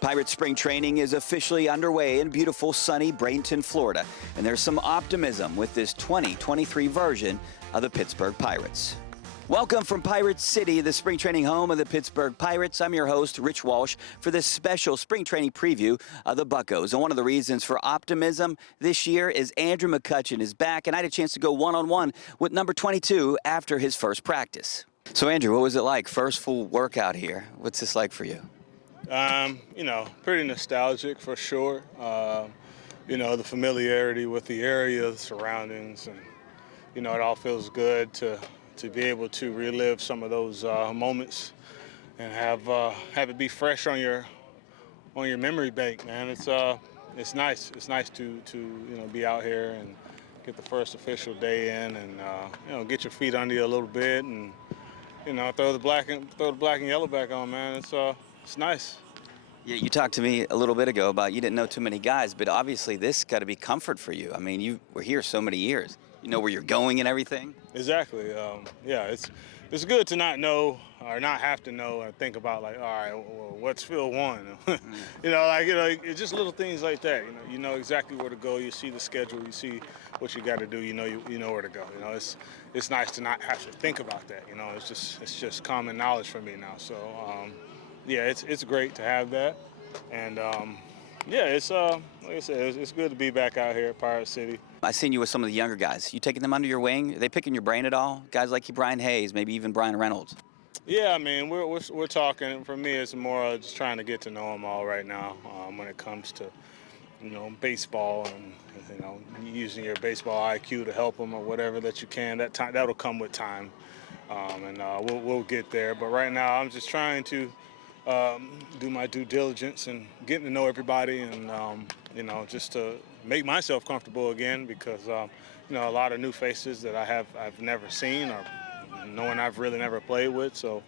Pirates spring training is officially underway in beautiful sunny Bradenton, Florida, and there's some optimism with this 2023 version of the Pittsburgh Pirates. Welcome from Pirate City, the spring training home of the Pittsburgh Pirates. I'm your host, Rich Walsh, for this special spring training preview of the Buccos. And one of the reasons for optimism this year is Andrew McCutchen is back, and I had a chance to go one-on-one with number 22 after his first practice. So, Andrew, what was it like? First full workout here. What's this like for you? Pretty nostalgic for sure. The familiarity with the area, the surroundings, and, it all feels good to be able to relive some of those moments and have it be fresh on your memory bank, man. It's nice. It's nice to be out here and get the first official day in and get your feet under you a little bit and throw the black and yellow back on, man. It's nice. Yeah, you talked to me a little bit ago about you didn't know too many guys, but obviously this got to be comfort for you. I mean, you were here so many years. You know where you're going and everything. Exactly. It's good to not know or not have to know and think about all right, well, what's field one? It's just little things like that. You know exactly where to go. You see the schedule. You see what you got to do. You know where to go. It's nice to not have to think about that. It's just common knowledge for me now. So it's great to have that, and it's like I said, it's good to be back out here at Pirate City. I seen you with some of the younger guys. You taking them under your wing? Are they picking your brain at all? Guys like Brian Hayes, maybe even Brian Reynolds. Yeah, I mean, we're talking. For me, it's more just trying to get to know them all right now when it comes to baseball and using your baseball IQ to help them or whatever that you can. That'll come with time, and we'll get there. But right now, I'm just trying to do my due diligence and getting to know everybody and just to make myself comfortable again because a lot of new faces that I've never seen or no one I've really never played with. So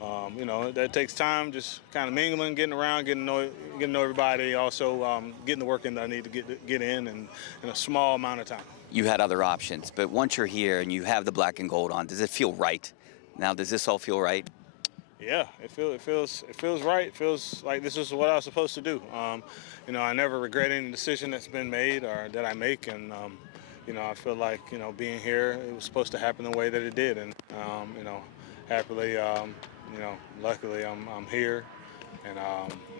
that takes time, just kind of mingling, getting around, getting to know everybody, also getting the work in that I need to get in a small amount of time. You had other options, but once you're here and you have the black and gold on, does it feel right? Now, does this all feel right? Yeah, it feels right. It feels like this is what I was supposed to do. I never regret any decision that's been made or that I make, and I feel like being here, it was supposed to happen the way that it did, and happily, luckily, I'm here, and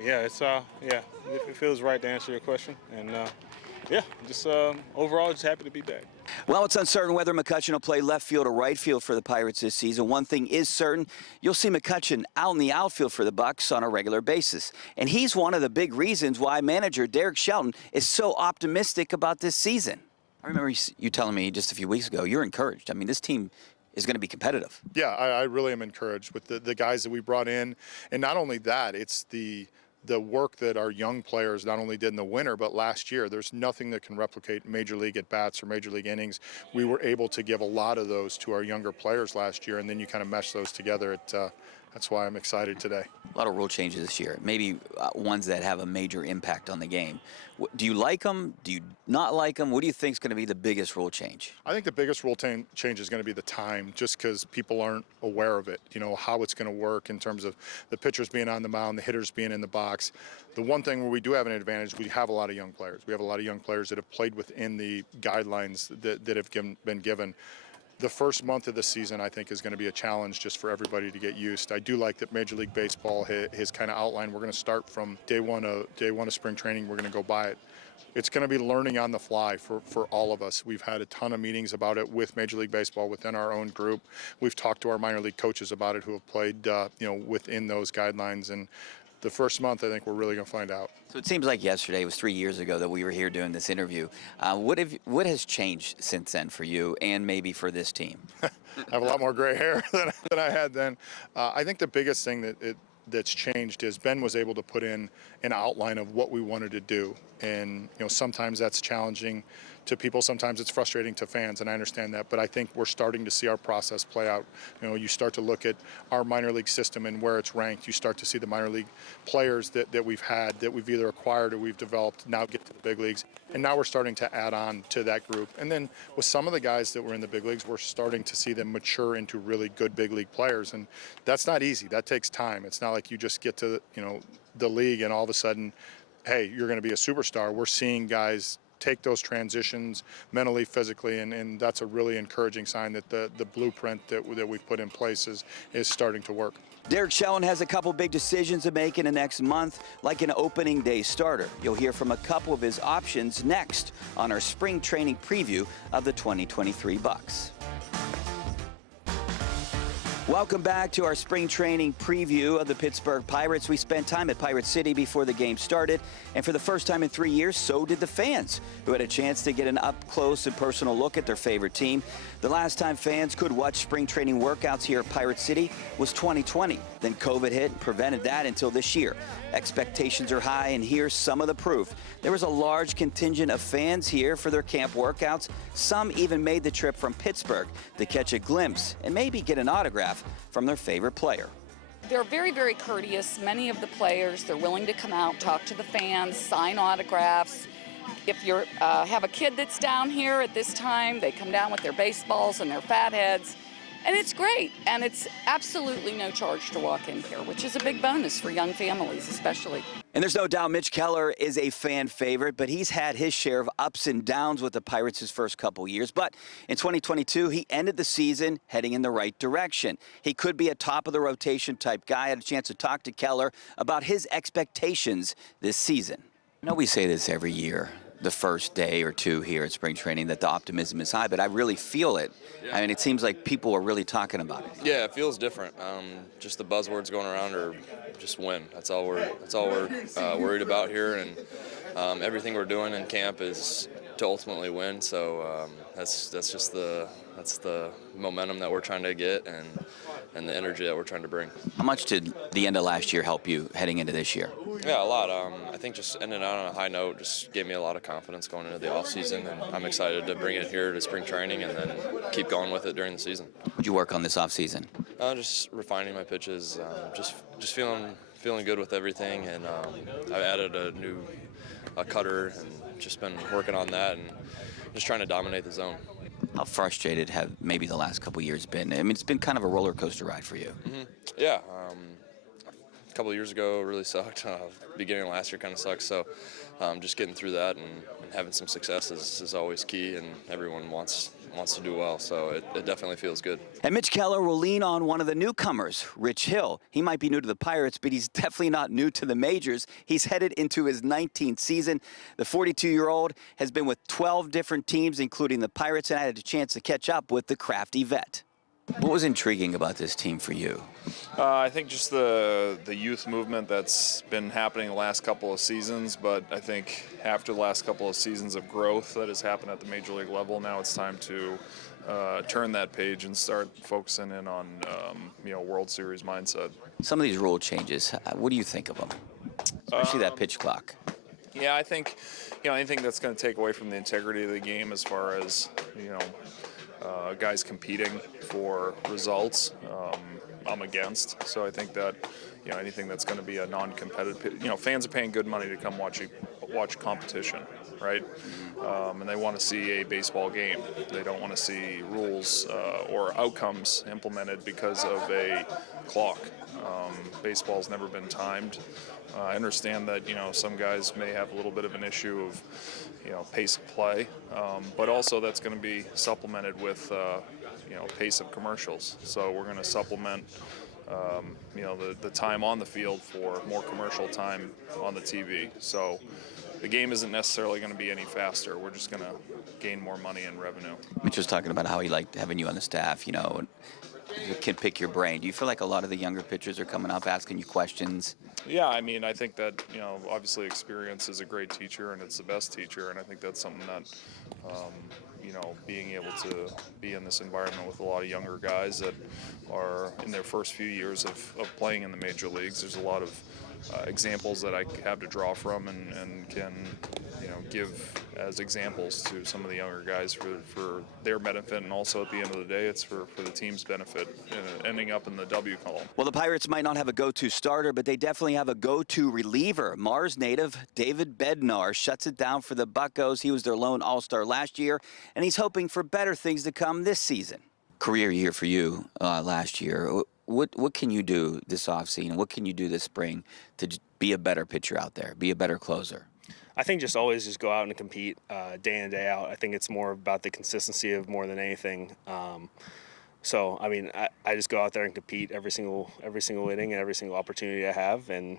it feels right to answer your question, and overall, just happy to be back. Well, it's uncertain whether McCutchen will play left field or right field for the Pirates this season. One thing is certain, you'll see McCutchen out in the outfield for the Bucs on a regular basis. And he's one of the big reasons why manager Derek Shelton is so optimistic about this season. I remember you telling me just a few weeks ago, you're encouraged. I mean, this team is going to be competitive. Yeah, I really am encouraged with the guys that we brought in. And not only that, it's the work that our young players not only did in the winter, but last year. There's nothing that can replicate Major League at-bats or Major League innings. We were able to give a lot of those to our younger players last year, and then you kind of mesh those together. That's why I'm excited today. A lot of rule changes this year, maybe ones that have a major impact on the game. Do you like them? Do you not like them? What do you think is going to be the biggest rule change? I think the biggest rule change is going to be the time, just because people aren't aware of it, how it's going to work in terms of the pitchers being on the mound, the hitters being in the box. The one thing where we do have an advantage, we have a lot of young players. We have a lot of young players that have played within the guidelines that have been given. The first month of the season, I think, is going to be a challenge just for everybody to get used. I do like that Major League Baseball has kind of outlined we're going to start from day one of spring training. We're going to go by it. It's going to be learning on the fly for all of us. We've had a ton of meetings about it with Major League Baseball within our own group. We've talked to our minor league coaches about it who have played within those guidelines. And the first month, I think we're really going to find out. So it seems like yesterday, it was 3 years ago that we were here doing this interview. What has changed since then for you and maybe for this team? I have a lot more gray hair than I had then. I think the biggest thing that's changed is Ben was able to put in an outline of what we wanted to do. And sometimes that's challenging to people. Sometimes it's frustrating to fans, and I understand that, but I think we're starting to see our process play out. You know, you start to look at our minor league system and where it's ranked. You start to see the minor league players that we've had, that we've either acquired or we've developed, now get to the big leagues. And now we're starting to add on to that group. And then with some of the guys that were in the big leagues, we're starting to see them mature into really good big league players. And that's not easy. That takes time. It's not like you just get to, you know, the league and all of a sudden, hey, you're going to be a superstar. We're seeing guys take those transitions mentally, physically, and that's a really encouraging sign that the blueprint that we've put in place is starting to work. Derek Schellen has a couple big decisions to make in the next month, like an opening day starter. You'll hear from a couple of his options next on our spring training preview of the 2023 Bucks. Welcome back to our spring training preview of the Pittsburgh Pirates. We spent time at Pirate City before the game started, and for the first time in 3 years, so did the fans, who had a chance to get an up-close and personal look at their favorite team. The last time fans could watch spring training workouts here at Pirate City was 2020. Then COVID hit and prevented that until this year. Expectations are high, and here's some of the proof. There was a large contingent of fans here for their camp workouts. Some even made the trip from Pittsburgh to catch a glimpse and maybe get an autograph from their favorite player. They're very, very courteous. Many of the players, they're willing to come out, talk to the fans, sign autographs. If you have a kid that's down here at this time, they come down with their baseballs and their fat heads. And it's great. And it's absolutely no charge to walk in here, which is a big bonus for young families especially. And there's no doubt Mitch Keller is a fan favorite, but he's had his share of ups and downs with the Pirates his first couple years. But in 2022, he ended the season heading in the right direction. He could be a top-of-the-rotation type guy. I had a chance to talk to Keller about his expectations this season. I know we say this every year, the first day or two here at spring training, that the optimism is high, but I really feel it. I mean, it seems like people are really talking about it. Yeah, it feels different. Just the buzzwords going around are just win. That's all we're worried about here, and everything we're doing in camp is to ultimately win. So that's just the momentum that we're trying to get and the energy that we're trying to bring. How much did the end of last year help you heading into this year? Yeah, a lot. I think just ending out on a high note just gave me a lot of confidence going into the off season, and I'm excited to bring it here to spring training and then keep going with it during the season. What'd you work on this off season? Just refining my pitches, just feeling good with everything, and I added a cutter and just been working on that and just trying to dominate the zone. How frustrated have maybe the last couple years been? I mean, it's been kind of a roller coaster ride for you. Mm-hmm. Yeah. A couple of years ago really sucked. Beginning of last year kind of sucked. So just getting through that and having some success is always key, and everyone wants to do well. So it definitely feels good. And Mitch Keller will lean on one of the newcomers, Rich Hill. He might be new to the Pirates, but he's definitely not new to the majors. He's headed into his 19th season. The 42-year-old has been with 12 different teams, including the Pirates, and I had a chance to catch up with the crafty vet. What was intriguing about this team for you? I think just the youth movement that's been happening the last couple of seasons, but I think after the last couple of seasons of growth that has happened at the major league level, now it's time to turn that page and start focusing in on World Series mindset. Some of these rule changes, what do you think of them? Especially that pitch clock. Yeah, I think anything that's going to take away from the integrity of the game as far as guys competing for results, I'm against. So I think that anything that's going to be a non-competitive, fans are paying good money to come watch competition, right? And they want to see a baseball game. They don't want to see rules or outcomes implemented because of a clock. Baseball's never been timed. I understand that some guys may have a little bit of an issue of pace of play, but also that's going to be supplemented with pace of commercials. So we're going to supplement the time on the field for more commercial time on the TV. So the game isn't necessarily going to be any faster. We're just going to gain more money and revenue. Mitch was talking about how he liked having you on the staff, and you can pick your brain. Do you feel like a lot of the younger pitchers are coming up asking you questions? Yeah, I mean, I think that, obviously experience is a great teacher and it's the best teacher, and I think that's something that, being able to be in this environment with a lot of younger guys that are in their first few years of playing in the major leagues, there's a lot of examples that I have to draw from and can, give as examples to some of the younger guys for their benefit, and also at the end of the day, it's for the team's benefit, ending up in the W column. Well, the Pirates might not have a go-to starter, but they definitely have a go-to reliever. Mars native David Bednar shuts it down for the Buccos. He was their lone all-star last year, and he's hoping for better things to come this season. Career year for you last year. What can you do this offseason? What can you do this spring to be a better pitcher out there, be a better closer? I think just always just go out and compete day in and day out. I think it's more about the consistency of more than anything. So I mean, I just go out there and compete every single inning and every single opportunity I have, and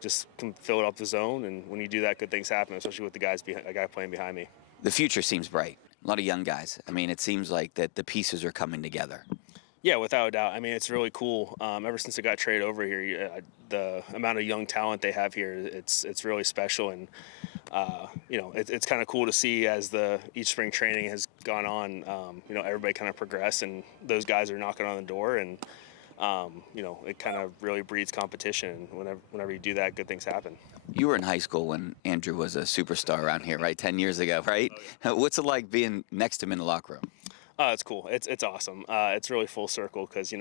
just can fill it up the zone. And when you do that, good things happen, especially with the guy playing behind me. The future seems bright. A lot of young guys. I mean, it seems like that the pieces are coming together. Yeah, without a doubt. I mean, it's really cool. Ever since I got traded over here, the amount of young talent they have here, it's really special. And, it's kind of cool to see as each spring training has gone on, everybody kind of progress, and those guys are knocking on the door. And, it kind of really breeds competition. Whenever you do that, good things happen. You were in high school when Andrew was a superstar around here, right? 10 years ago, right? Oh, yeah. What's it like being next to him in the locker room? It's cool. It's awesome. It's really full circle because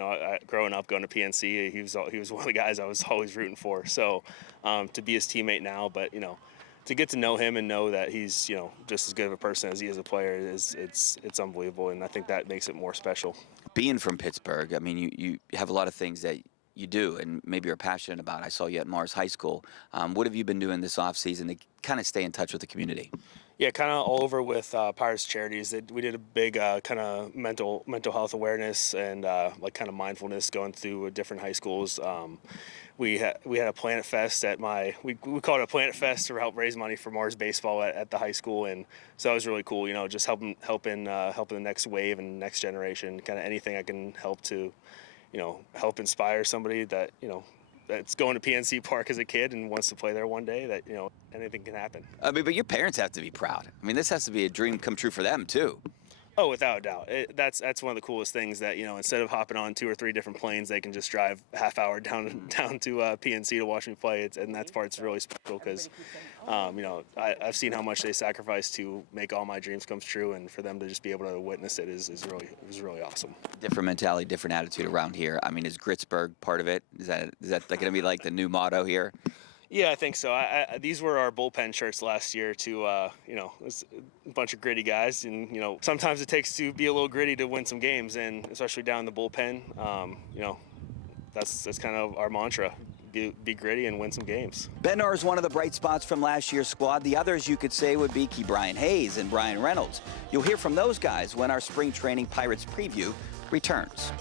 growing up going to PNC, he was one of the guys I was always rooting for. So to be his teammate now, but to get to know him and know that he's just as good of a person as he is a player it's unbelievable, and I think that makes it more special. Being from Pittsburgh, I mean, you have a lot of things that you do and maybe you're passionate about. I saw you at Mars High School. What have you been doing this off season to kind of stay in touch with the community? Yeah, kind of all over with Pirates Charities. We did a big kind of mental health awareness and kind of mindfulness going through different high schools. We had a Planet Fest at we called it a Planet Fest to help raise money for Mars baseball at the high school, and so that was really cool. Just helping the next wave and next generation. Kind of anything I can help to, help inspire somebody that that's going to PNC Park as a kid and wants to play there one day, that anything can happen. I mean, but your parents have to be proud. I mean, this has to be a dream come true for them too. Oh, without a doubt. That's one of the coolest things, that instead of hopping on 2 or 3 different planes, they can just drive a half hour down to PNC to watch me play. And that part's really special because I've seen how much they sacrifice to make all my dreams come true, and for them to just be able to witness it is really awesome. Different mentality, different attitude around here. I mean, is Gritsburg part of it? Is that going to be like the new motto here? Yeah, I think so. These were our bullpen shirts last year to, it's a bunch of gritty guys. And, sometimes it takes to be a little gritty to win some games, and especially down in the bullpen, that's kind of our mantra. Be gritty and win some games. Bednar is one of the bright spots from last year's squad. The others, you could say, would be Brian Hayes and Brian Reynolds. You'll hear from those guys when our spring training Pirates preview returns.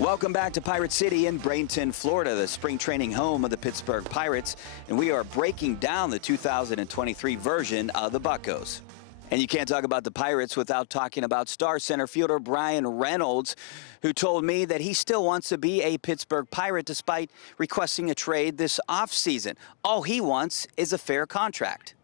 Welcome back to Pirate City in Bradenton, Florida, the spring training home of the Pittsburgh Pirates, and we are breaking down the 2023 version of the Buccos. And you can't talk about the Pirates without talking about star center fielder Brian Reynolds, who told me that he still wants to be a Pittsburgh Pirate despite requesting a trade this offseason. All he wants is a fair contract.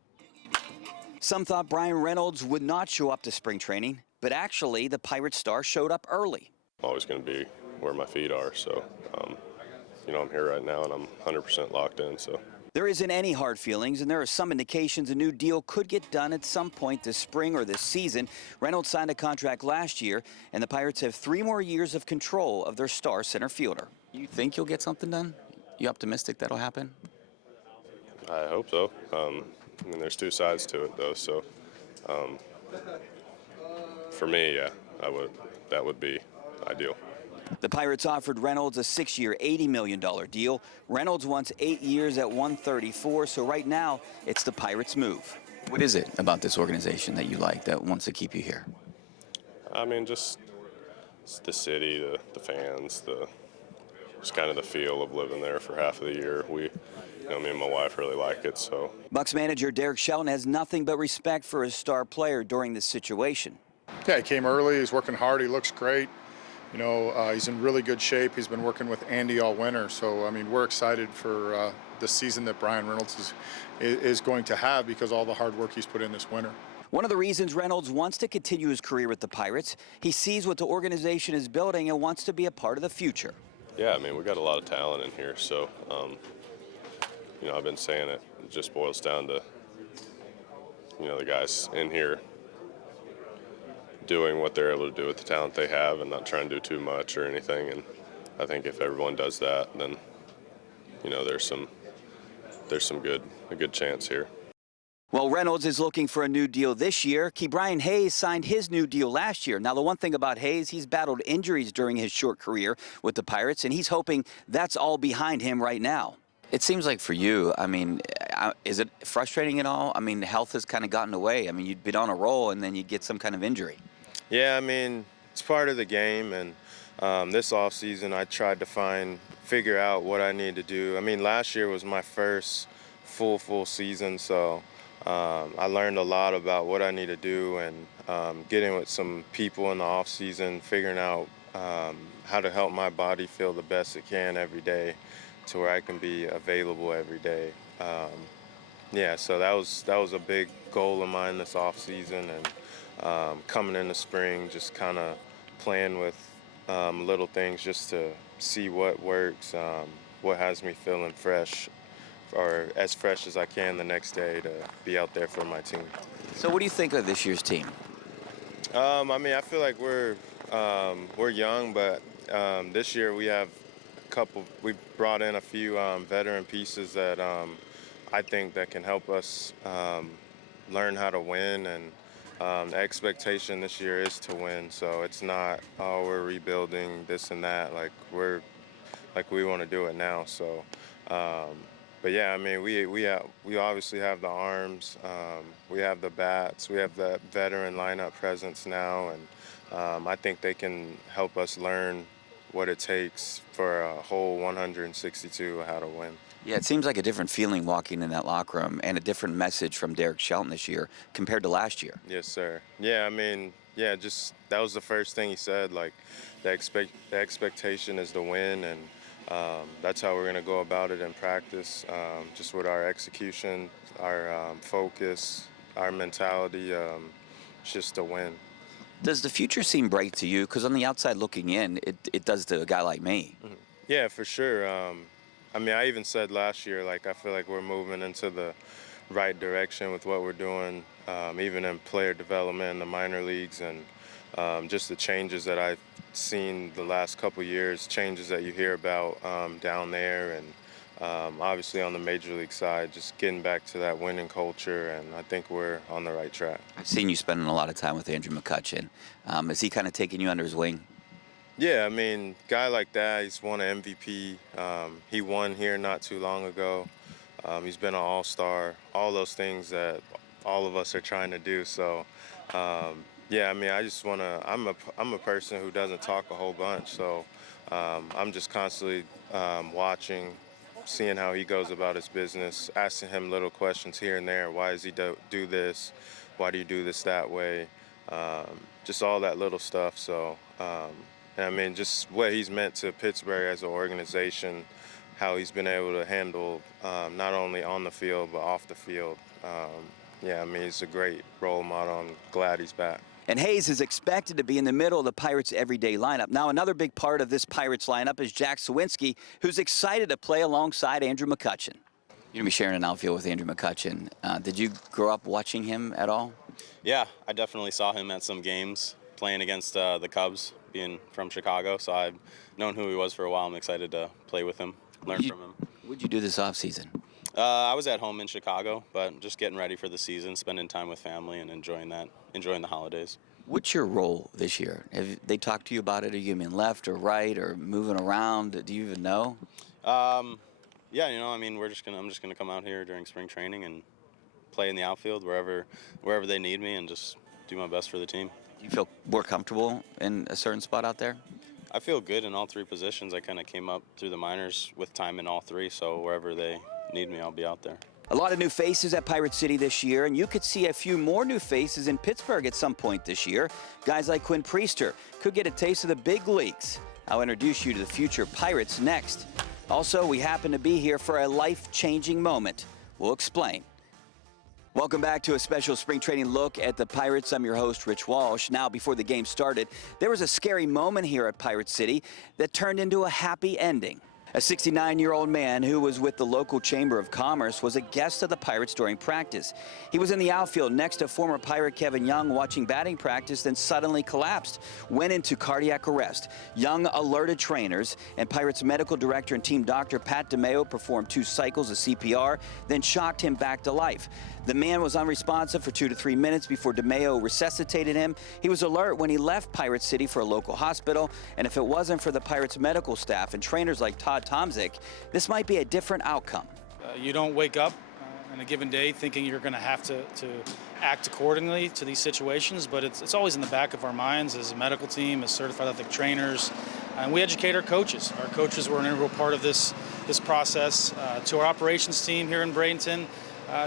Some thought Brian Reynolds would not show up to spring training, but actually the Pirate star showed up early. Always going to be where my feet are, so I'm here right now and I'm 100% locked in. So there isn't any hard feelings, and there are some indications a new deal could get done at some point this spring or this season. Reynolds signed a contract last year, and the Pirates have 3 more years of control of their star center fielder. You think you'll get something done? You optimistic that'll happen? I hope so. There's 2 sides to it though, so for me, yeah, that would be ideal. The Pirates offered Reynolds a 6-year, $80 million deal. Reynolds wants 8 years at $134, so right now it's the Pirates' move. What is it about this organization that you like, that wants to keep you here? I mean, just the city, the fans, just kind of the feel of living there for half of the year. Me and my wife really like it, so. Bucs manager Derek Shelton has nothing but respect for his star player during this situation. Yeah, he came early. He's working hard. He looks great. He's in really good shape. He's been working with Andy all winter. So, I mean, we're excited for the season that Brian Reynolds is going to have because all the hard work he's put in this winter. One of the reasons Reynolds wants to continue his career with the Pirates, he sees what the organization is building and wants to be a part of the future. Yeah, I mean, we got a lot of talent in here, so, you know, I've been saying it just boils down to, you know, the guys in here doing what they're able to do with the talent they have and not trying to do too much or anything. And I think if everyone does that, then, you know, there's a good chance here. Well, Reynolds is looking for a new deal this year. Ke'Bryan Hayes signed his new deal last year. Now, the one thing about Hayes, he's battled injuries during his short career with the Pirates, and he's hoping that's all behind him right now. It seems like for you, I mean, is it frustrating at all? I mean, health has kind of gotten away. I mean, you'd been on a roll, and then you get some kind of injury. Yeah, I mean, it's part of the game, and this offseason I tried to figure out what I need to do. I mean, last year was my first full season, so I learned a lot about what I need to do, and getting with some people in the off season, figuring out how to help my body feel the best it can every day, to where I can be available every day. Yeah, so that was a big goal of mine this off season, and coming into spring, just kind of playing with little things just to see what works, what has me feeling fresh, or as fresh as I can the next day to be out there for my team. So what do you think of this year's team? I mean, I feel like we're young, but this year we brought in a few veteran pieces that I think that can help us learn how to win, and the expectation this year is to win. So it's not, oh, we're rebuilding this and that. Like we want to do it now. So. But yeah, I mean, we obviously have the arms, we have the bats, we have the veteran lineup presence now, and I think they can help us learn what it takes for a whole 162 how to win. Yeah, it seems like a different feeling walking in that locker room, and a different message from Derek Shelton this year compared to last year. Yes, sir. Yeah, I mean, yeah, just that was the first thing he said. Like, the expectation is to win, and that's how we're going to go about it in practice, just with our execution, our focus, our mentality, just to win. Does the future seem bright to you? Because on the outside looking in, it does to a guy like me. Mm-hmm. Yeah, for sure. I mean, I even said last year, like, I feel like we're moving into the right direction with what we're doing, even in player development in the minor leagues, and just the changes that I've seen the last couple years, changes that you hear about down there, and obviously on the major league side, just getting back to that winning culture, and I think we're on the right track. I've seen you spending a lot of time with Andrew McCutchen. Is he kind of taking you under his wing? Yeah, I mean, guy like that, he's won an MVP. He won here not too long ago. He's been an all-star, all those things that all of us are trying to do. So, yeah, I mean, I just want to, I'm a person who doesn't talk a whole bunch. So I'm just constantly watching, seeing how he goes about his business, asking him little questions here and there. Why does he do this? Why do you do this that way? Just all that little stuff. So, and I mean, just what he's meant to Pittsburgh as an organization, how he's been able to handle not only on the field but off the field. Yeah, I mean, he's a great role model. I'm glad he's back. And Hayes is expected to be in the middle of the Pirates' everyday lineup. Now, another big part of this Pirates lineup is Jack Swinney, who's excited to play alongside Andrew McCutchen. You're going to be sharing an outfield with Andrew McCutchen. Did you grow up watching him at all? Yeah, I definitely saw him at some games playing against the Cubs, being from Chicago. So I've known who he was for a while. I'm excited to play with him, learn from him. What'd you do this offseason? I was at home in Chicago, but just getting ready for the season, spending time with family and enjoying the holidays. What's your role this year? Have they talked to you about it? Are you in left or right or moving around? Do you even know? Yeah, you know, I mean, I'm just gonna come out here during spring training and play in the outfield wherever they need me and just do my best for the team. Do you feel more comfortable in a certain spot out there? I feel good in all three positions. I kind of came up through the minors with time in all three, so wherever they need me, I'll be out there. A lot of new faces at Pirate City this year, and you could see a few more new faces in Pittsburgh at some point this year. Guys like Quinn Priester could get a taste of the big leagues. I'll introduce you to the future Pirates next. Also, we happen to be here for a life-changing moment. We'll explain. Welcome back to a special spring training look at the Pirates. I'm your host, Rich Walsh. Now, before the game started, there was a scary moment here at Pirate City that turned into a happy ending. A 69-year-old man who was with the local Chamber of Commerce was a guest of the Pirates during practice. He was in the outfield next to former Pirate Kevin Young watching batting practice, then suddenly collapsed, went into cardiac arrest. Young alerted trainers, and Pirates medical director and team doctor Pat DeMeo performed 2 cycles of CPR, then shocked him back to life. The man was unresponsive for 2 to 3 minutes before DeMeo resuscitated him. He was alert when he left Pirate City for a local hospital, and if it wasn't for the Pirates medical staff and trainers like Todd Tomzik, this might be a different outcome. You don't wake up on a given day thinking you're going to have to act accordingly to these situations, but it's always in the back of our minds as a medical team, as certified athletic trainers, and we educate our coaches. Our coaches were an integral part of this process. To our operations team here in Bradenton,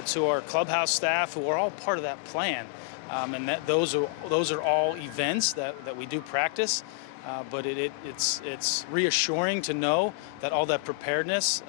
to our clubhouse staff, who are all part of that plan, and those are all events that we do practice. But it's reassuring to know that all that preparedness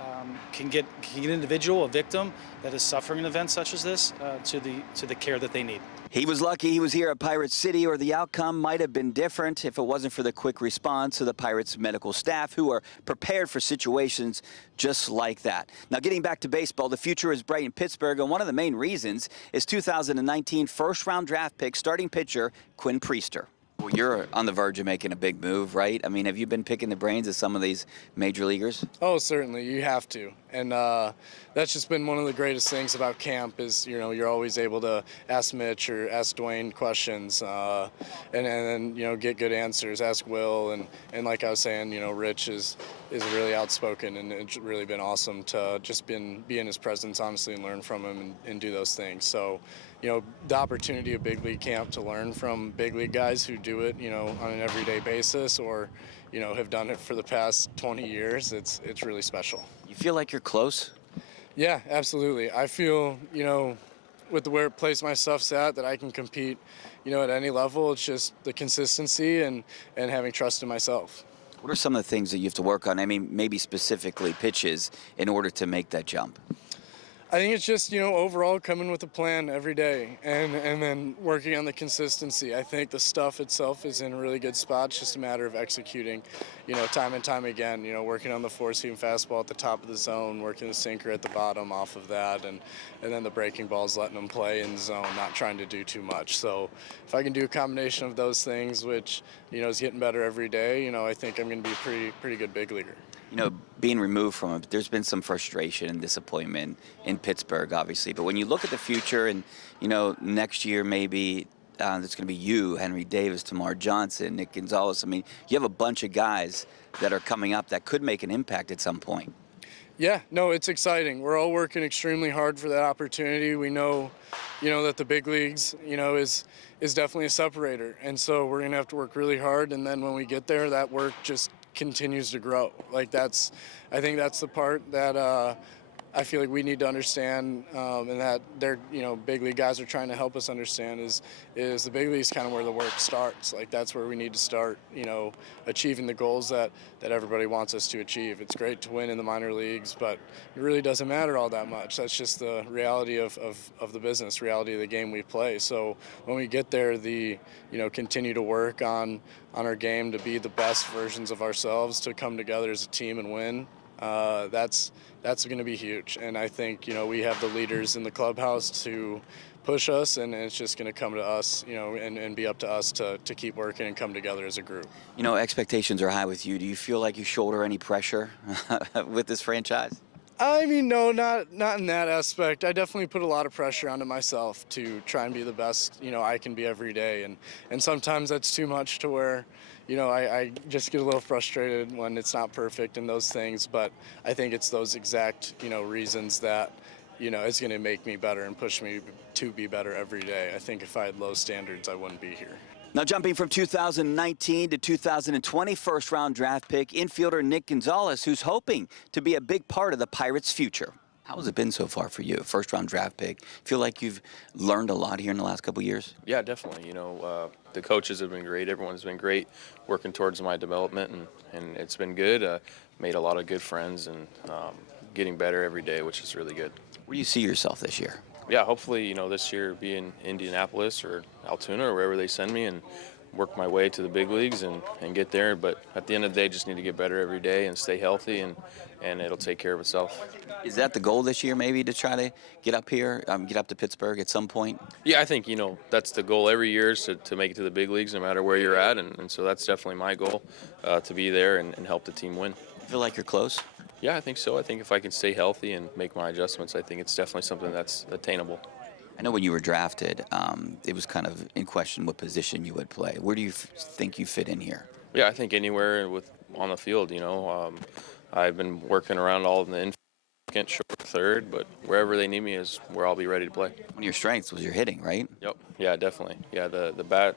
can get an individual, a victim that is suffering an event such as this, to the care that they need. He was lucky he was here at Pirate City, or the outcome might have been different if it wasn't for the quick response of the Pirates medical staff, who are prepared for situations just like that. Now, getting back to baseball, the future is bright in Pittsburgh, and one of the main reasons is 2019 first-round draft pick starting pitcher Quinn Priester. Well, you're on the verge of making a big move, right? I mean, have you been picking the brains of some of these major leaguers? Oh, certainly. You have to. And that's just been one of the greatest things about camp is, you're always able to ask Mitch or ask Dwayne questions and then, get good answers. Ask Will. And like I was saying, Rich is really outspoken, and it's really been awesome to just be in his presence, honestly, and learn from him and do those things. So, the opportunity of big league camp to learn from big league guys who do it, on an everyday basis or, have done it for the past 20 years, it's really special. You feel like you're close? Yeah, absolutely. I feel, with where place my stuff's at, that I can compete, at any level. It's just the consistency and having trust in myself. What are some of the things that you have to work on? I mean, maybe specifically pitches in order to make that jump? I think it's just, overall coming with a plan every day and then working on the consistency. I think the stuff itself is in a really good spot. It's just a matter of executing, time and time again, working on the four-seam fastball at the top of the zone, working the sinker at the bottom off of that, and then the breaking balls, letting them play in zone, not trying to do too much. So if I can do a combination of those things, which, is getting better every day, I think I'm going to be a pretty good big leaguer. Being removed from it, there's been some frustration and disappointment in Pittsburgh, obviously. But when you look at the future and, next year maybe it's going to be you, Henry Davis, Tamar Johnson, Nick Gonzalez. I mean, you have a bunch of guys that are coming up that could make an impact at some point. Yeah, no, it's exciting. We're all working extremely hard for that opportunity. We know, that the big leagues, is definitely a separator. And so we're going to have to work really hard. And then when we get there, that work just continues to grow. I think that's the part that I feel like we need to understand, and that they're, big league guys are trying to help us understand is the big leagues kind of where the work starts. That's where we need to start, achieving the goals that everybody wants us to achieve. It's great to win in the minor leagues, but it really doesn't matter all that much. That's just the reality of the business, reality of the game we play. So when we get there, continue to work on our game to be the best versions of ourselves, to come together as a team and win. That's going to be huge. And I think, we have the leaders in the clubhouse to push us, and it's just going to come to us, and be up to us to keep working and come together as a group. Expectations are high with you. Do you feel like you shoulder any pressure with this franchise? I mean, no, not in that aspect. I definitely put a lot of pressure onto myself to try and be the best, I can be every day. And sometimes that's too much to where, I just get a little frustrated when it's not perfect and those things. But I think it's those exact, reasons that, it's going to make me better and push me to be better every day. I think if I had low standards, I wouldn't be here. Now, jumping from 2019 to 2020 first-round draft pick, infielder Nick Gonzalez, who's hoping to be a big part of the Pirates' future. How has it been so far for you, first-round draft pick? Feel like you've learned a lot here in the last couple of years? Yeah, definitely. The coaches have been great. Everyone's been great working towards my development, and it's been good. Made a lot of good friends and getting better every day, which is really good. Where do you see yourself this year? yeah, hopefully, this year be in Indianapolis or Altoona or wherever they send me and work my way to the big leagues and get there. But at the end of the day, just need to get better every day and stay healthy, and it'll take care of itself. Is that the goal this year, maybe, to try to get up here, get up to Pittsburgh at some point? Yeah, I think, that's the goal every year is to make it to the big leagues no matter where you're at. And so that's definitely my goal, to be there and help the team win. You feel like you're close? Yeah, I think so. I think if I can stay healthy and make my adjustments, I think it's definitely something that's attainable. I know when you were drafted, it was kind of in question what position you would play. Where do you think you fit in here? Yeah, I think anywhere on the field, I've been working around all in the infield, short, third, but wherever they need me is where I'll be ready to play. One of your strengths was your hitting, right? Yep. Yeah, definitely. Yeah, the bat,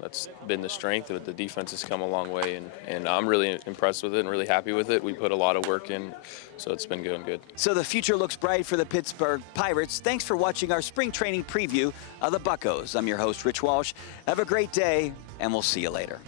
that's been the strength. But the defense has come a long way, and I'm really impressed with it and really happy with it. We put a lot of work in, so it's been going good. So the future looks bright for the Pittsburgh Pirates. Thanks for watching our spring training preview of the Buccos. I'm your host, Rich Walsh. Have a great day, and we'll see you later.